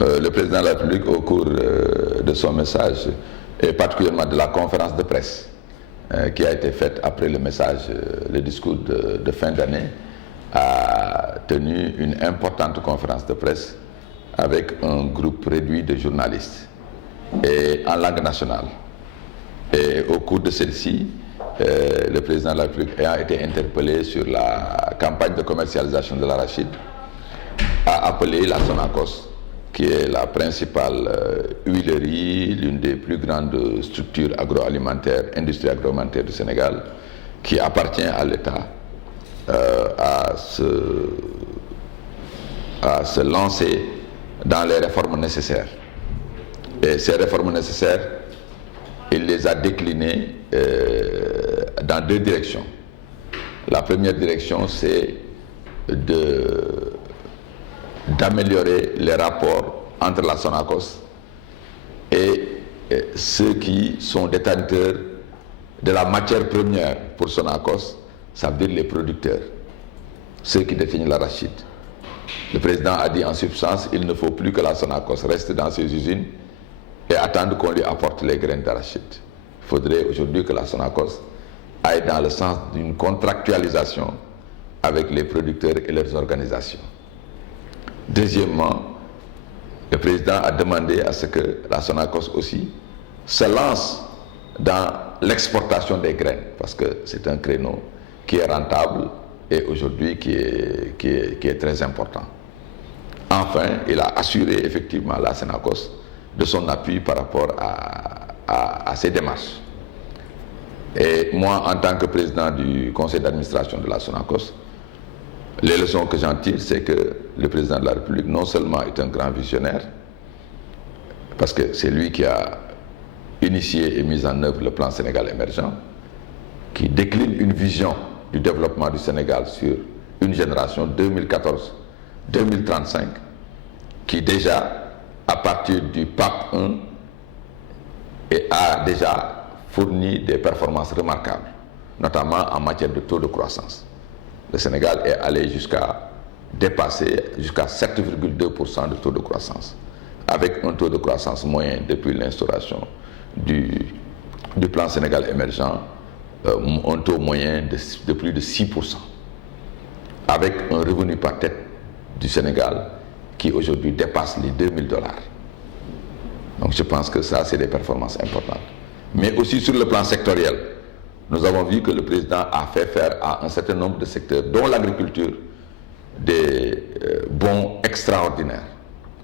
Le président de la République, au cours de son message, et particulièrement de la conférence de presse qui a été faite après le message, le discours de fin d'année, a tenu une importante conférence de presse avec un groupe réduit de journalistes et en langue nationale. Et au cours de celle-ci, le président de la République ayant été interpellé sur la campagne de commercialisation de l'arachide, a appelé la Sonacos, qui est la principale huilerie, l'une des plus grandes structures agroalimentaires, industrie agroalimentaire du Sénégal, qui appartient à l'État, à se lancer dans les réformes nécessaires. Et ces réformes nécessaires, il les a déclinées dans deux directions. La première direction, c'est d'améliorer les rapports entre la Sonacos et ceux qui sont détenteurs de la matière première pour Sonacos, ça veut dire les producteurs, ceux qui détiennent l'arachide. Le président a dit en substance, il ne faut plus que la Sonacos reste dans ses usines et attendre qu'on lui apporte les graines d'arachide. Il faudrait aujourd'hui que la Sonacos aille dans le sens d'une contractualisation avec les producteurs et leurs organisations. Deuxièmement, le président a demandé à ce que la Sonacos aussi se lance dans l'exportation des graines, parce que c'est un créneau qui est rentable et aujourd'hui qui est très important. Enfin, il a assuré effectivement la Sonacos de son appui par rapport à ces démarches. Et moi, en tant que président du conseil d'administration de la Sonacos, les leçons que j'en tire, c'est que le président de la République non seulement est un grand visionnaire, parce que c'est lui qui a initié et mis en œuvre le plan Sénégal émergent, qui décline une vision du développement du Sénégal sur une génération 2014-2035, qui déjà, à partir du PAP 1, a déjà fourni des performances remarquables, notamment en matière de taux de croissance. Le Sénégal est allé jusqu'à dépasser jusqu'à 7,2% de taux de croissance, avec un taux de croissance moyen depuis l'instauration du plan Sénégal émergent, un taux moyen de plus de 6%, avec un revenu par tête du Sénégal qui aujourd'hui dépasse les $2000. Donc je pense que ça, c'est des performances importantes. Mais aussi sur le plan sectoriel, nous avons vu que le président a fait faire à un certain nombre de secteurs, dont l'agriculture, des bons extraordinaires.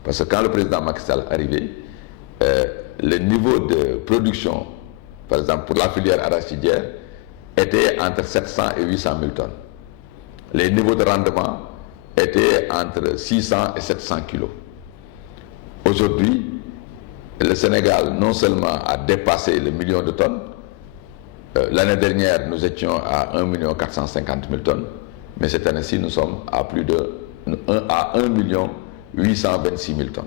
Parce que quand le président Macky Sall est arrivé, le niveau de production, par exemple pour la filière arachidière, était entre 700 et 800 000 tonnes. Les niveaux de rendement étaient entre 600 et 700 kilos. Aujourd'hui, le Sénégal non seulement a dépassé le million de tonnes, l'année dernière nous étions à 1 450 000 tonnes, mais cette année-ci nous sommes à plus de 1 826 000 tonnes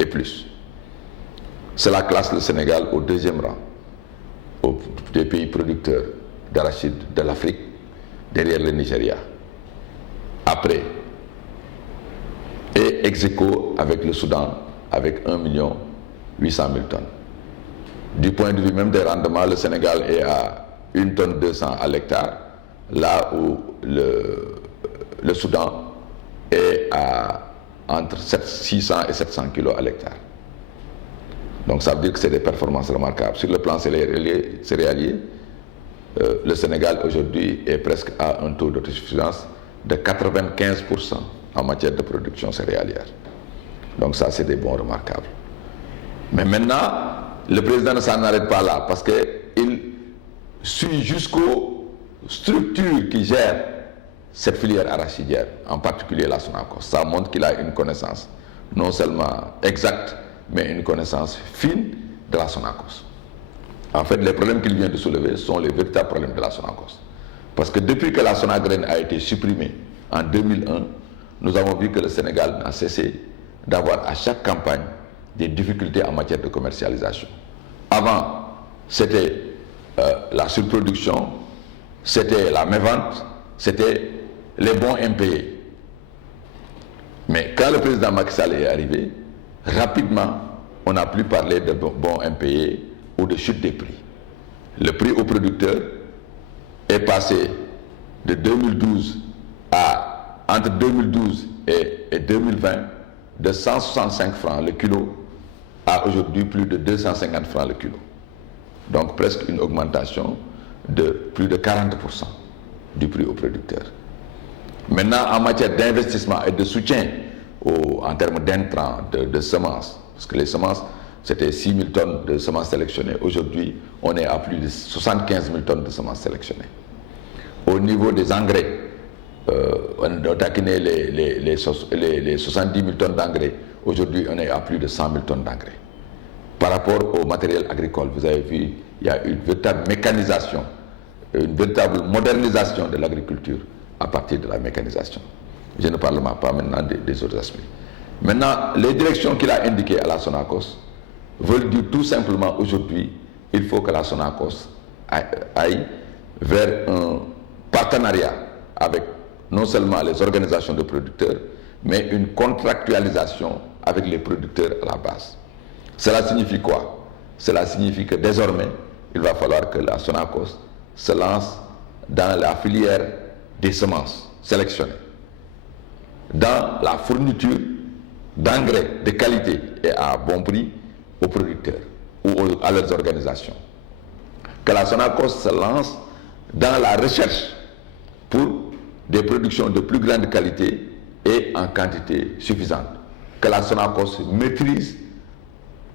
et plus. Cela classe le Sénégal au deuxième rang des pays producteurs d'arachide de l'Afrique, derrière le Nigeria. Après, et ex aequo avec le Soudan, avec 1 800 000 tonnes. Du point de vue même des rendements, le Sénégal est à 1,2 tonne à l'hectare, là où le Soudan est à entre 600 et 700 kilos à l'hectare. Donc ça veut dire que c'est des performances remarquables. Sur le plan céréalier, le Sénégal aujourd'hui est presque à un taux d'autosuffisance de 95% en matière de production céréalière. Donc ça, c'est des bons remarquables. Mais maintenant, le président ne s'en arrête pas là, parce qu'il suit jusqu'aux structures qui gèrent cette filière arachidière, en particulier la Sonacos. Ça montre qu'il a une connaissance non seulement exacte, mais une connaissance fine de la Sonacos. En fait, les problèmes qu'il vient de soulever sont les véritables problèmes de la Sonacos. Parce que depuis que la Sonagraine a été supprimée en 2001, nous avons vu que le Sénégal n'a cessé d'avoir à chaque campagne des difficultés en matière de commercialisation. Avant, c'était la surproduction, c'était la mévente, c'était les bons impayés. Mais quand le président Macky Sall est arrivé, rapidement, on n'a plus parlé de bons impayés ou de chute des prix. Le prix au producteur est passé de 2012 entre 2012 et 2020 de 165 francs le kilo à aujourd'hui plus de 250 francs le kilo. Donc presque une augmentation de plus de 40% du prix au producteur. Maintenant, en matière d'investissement et de soutien en termes d'intrants, de semences, parce que les semences, c'était 6 000 tonnes de semences sélectionnées. Aujourd'hui, on est à plus de 75 000 tonnes de semences sélectionnées. Au niveau des engrais, on a taquiné les 70 000 tonnes d'engrais. Aujourd'hui, on est à plus de 100 000 tonnes d'engrais. Par rapport au matériel agricole, vous avez vu, il y a une véritable mécanisation, une véritable modernisation de l'agriculture à partir de la mécanisation. Je ne parle pas maintenant des autres aspects. Maintenant, les directions qu'il a indiquées à la Sonacos veulent dire tout simplement aujourd'hui, il faut que la Sonacos aille vers un partenariat avec non seulement les organisations de producteurs, mais une contractualisation avec les producteurs à la base. Cela signifie quoi? Cela signifie que désormais, il va falloir que la Sonacos se lance dans la filière des semences sélectionnées, dans la fourniture d'engrais de qualité et à bon prix aux producteurs ou à leurs organisations. Que la Sonacos se lance dans la recherche pour des productions de plus grande qualité et en quantité suffisante. Que la Sonacos maîtrise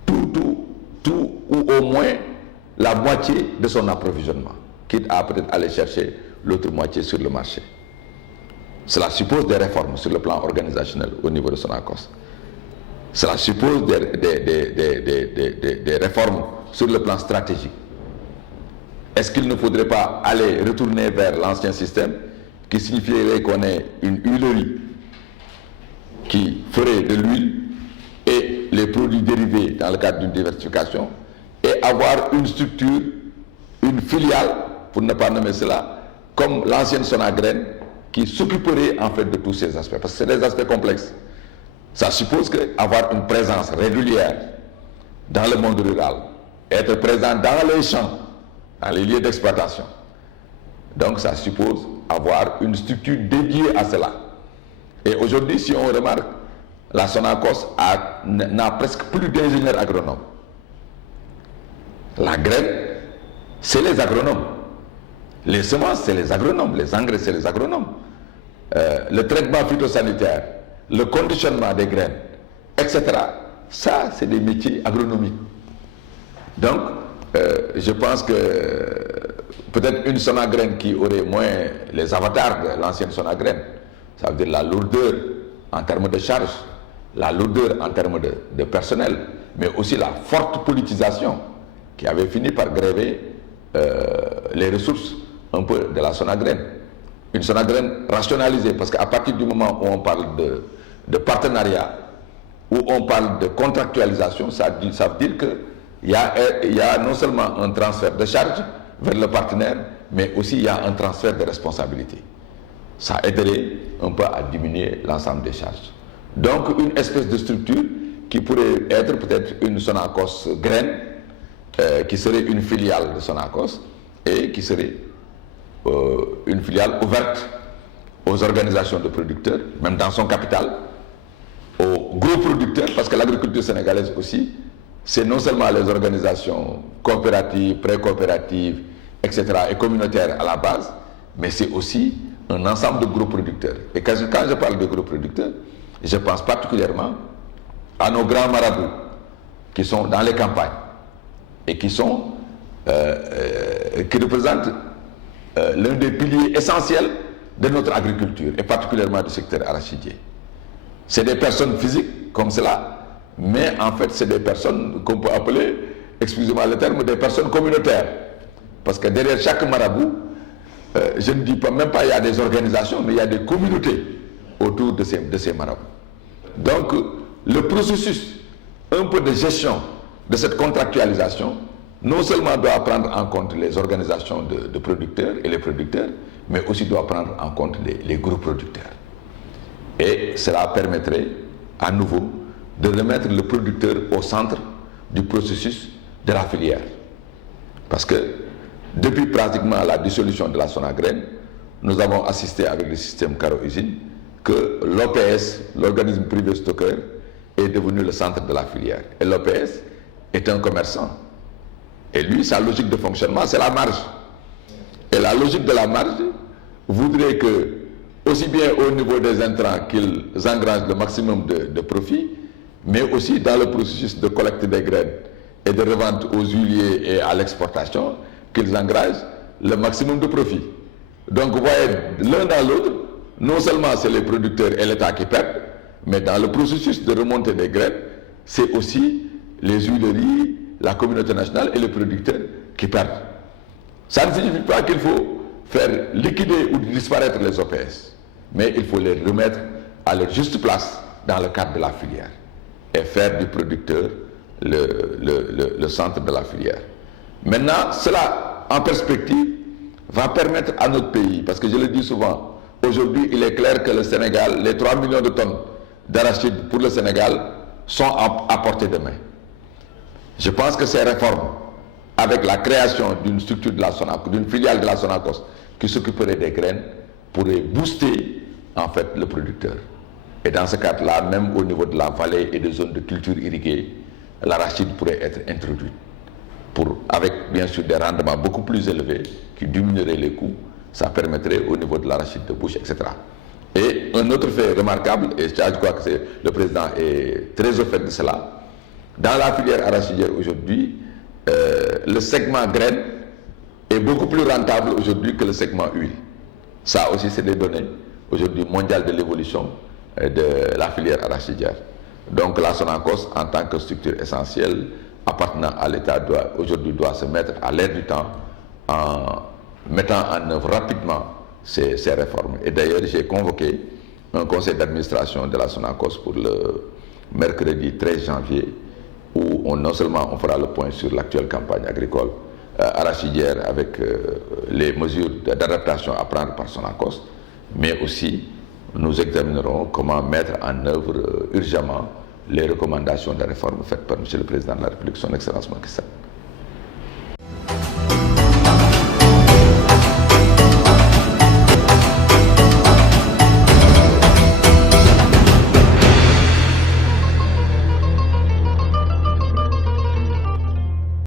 tout ou au moins la moitié de son approvisionnement, quitte à peut-être aller chercher l'autre moitié sur le marché. Cela suppose des réformes sur le plan organisationnel au niveau de Sonacos. Cela suppose des réformes sur le plan stratégique. Est-ce qu'il ne faudrait pas aller retourner vers l'ancien système qui signifierait qu'on ait une huilerie qui ferait de l'huile et les produits dérivés dans le cadre d'une diversification et avoir une structure, une filiale, pour ne pas nommer cela, comme l'ancienne Sonagraines qui s'occuperait en fait de tous ces aspects, parce que c'est des aspects complexes. Ça suppose qu'avoir une présence régulière dans le monde rural, être présent dans les champs, dans les lieux d'exploitation. Donc ça suppose avoir une structure dédiée à cela. Et aujourd'hui, si on remarque, la Sonacos n'a presque plus d'ingénieurs agronomes. La graine, c'est les agronomes. Les semences, c'est les agronomes. Les engrais, c'est les agronomes. Le traitement phytosanitaire, le conditionnement des graines, etc. Ça, c'est des métiers agronomiques. Donc, je pense que peut-être une Sonagraines qui aurait moins les avatars de l'ancienne Sonagraines, ça veut dire la lourdeur en termes de charge, la lourdeur en termes de personnel, mais aussi la forte politisation qui avait fini par gréver les ressources un peu de la Sonagraines. Une Sonagraines rationalisée, parce qu'à partir du moment où on parle de partenariat, où on parle de contractualisation, ça veut dire qu'il y a non seulement un transfert de charges vers le partenaire, mais aussi il y a un transfert de responsabilité. Ça aiderait un peu à diminuer l'ensemble des charges. Donc une espèce de structure qui pourrait être peut-être une Sonacos graine, qui serait une filiale de Sonacos et qui serait une filiale ouverte aux organisations de producteurs, même dans son capital, aux gros producteurs, parce que l'agriculture sénégalaise aussi, c'est non seulement les organisations coopératives, pré-coopératives, etc., et communautaires à la base, mais c'est aussi un ensemble de gros producteurs. Et quand je parle de gros producteurs, je pense particulièrement à nos grands marabouts qui sont dans les campagnes et qui représentent l'un des piliers essentiels de notre agriculture et particulièrement du secteur arachidier. C'est des personnes physiques comme cela, mais en fait c'est des personnes qu'on peut appeler, excusez-moi le terme, des personnes communautaires. Parce que derrière chaque marabout, je ne dis pas, même pas il y a des organisations, mais il y a des communautés autour de ces marabouts. Donc le processus un peu de gestion de cette contractualisation non seulement doit prendre en compte les organisations de producteurs et les producteurs, mais aussi doit prendre en compte les gros producteurs. Et cela permettrait à nouveau de remettre le producteur au centre du processus de la filière. Parce que depuis pratiquement la dissolution de la Sonagraines, nous avons assisté avec le système Caro-Usine que l'OPS, l'organisme privé stockeur, est devenu le centre de la filière. Et l'OPS est un commerçant. Et lui, sa logique de fonctionnement, c'est la marge. Et la logique de la marge voudrait que, aussi bien au niveau des intrants, qu'ils engrangent le maximum de profit, mais aussi dans le processus de collecte des graines et de revente aux huiliers et à l'exportation, qu'ils engrangent le maximum de profit. Donc vous voyez, l'un dans l'autre, non seulement c'est les producteurs et l'État qui perdent, mais dans le processus de remontée des graines, c'est aussi les huileries, la communauté nationale et les producteurs qui perdent. Ça ne signifie pas qu'il faut faire liquider ou disparaître les OPS, mais il faut les remettre à leur juste place dans le cadre de la filière et faire du producteur le centre de la filière. Maintenant, cela, en perspective, va permettre à notre pays, parce que je le dis souvent, aujourd'hui, il est clair que le Sénégal, les 3 millions de tonnes d'arachide pour le Sénégal sont à portée de main. Je pense que ces réformes, avec la création d'une structure de la Sonacos, d'une filiale de la Sonacos, qui s'occuperait des graines, pourraient booster en fait le producteur. Et dans ce cadre-là, même au niveau de la vallée et des zones de culture irriguées, l'arachide pourrait être introduite, avec bien sûr des rendements beaucoup plus élevés qui diminueraient les coûts. Ça permettrait au niveau de l'arachide de bouche, etc. Et un autre fait remarquable, et je crois que le président est très au fait de cela, dans la filière arachidière aujourd'hui, le segment graines est beaucoup plus rentable aujourd'hui que le segment huile. Ça aussi, c'est des données aujourd'hui mondiales de l'évolution de la filière arachidière. Donc la Sonacos, en tant que structure essentielle appartenant à l'État, aujourd'hui doit se mettre à l'air du temps en mettant en œuvre rapidement ces réformes. Et d'ailleurs, j'ai convoqué un conseil d'administration de la Sonacos pour le mercredi 13 janvier, où non seulement on fera le point sur l'actuelle campagne agricole arachidière avec les mesures d'adaptation à prendre par Sonacos, mais aussi nous examinerons comment mettre en œuvre urgemment les recommandations de réforme faites par M. le Président de la République, son Excellence Macky Sall.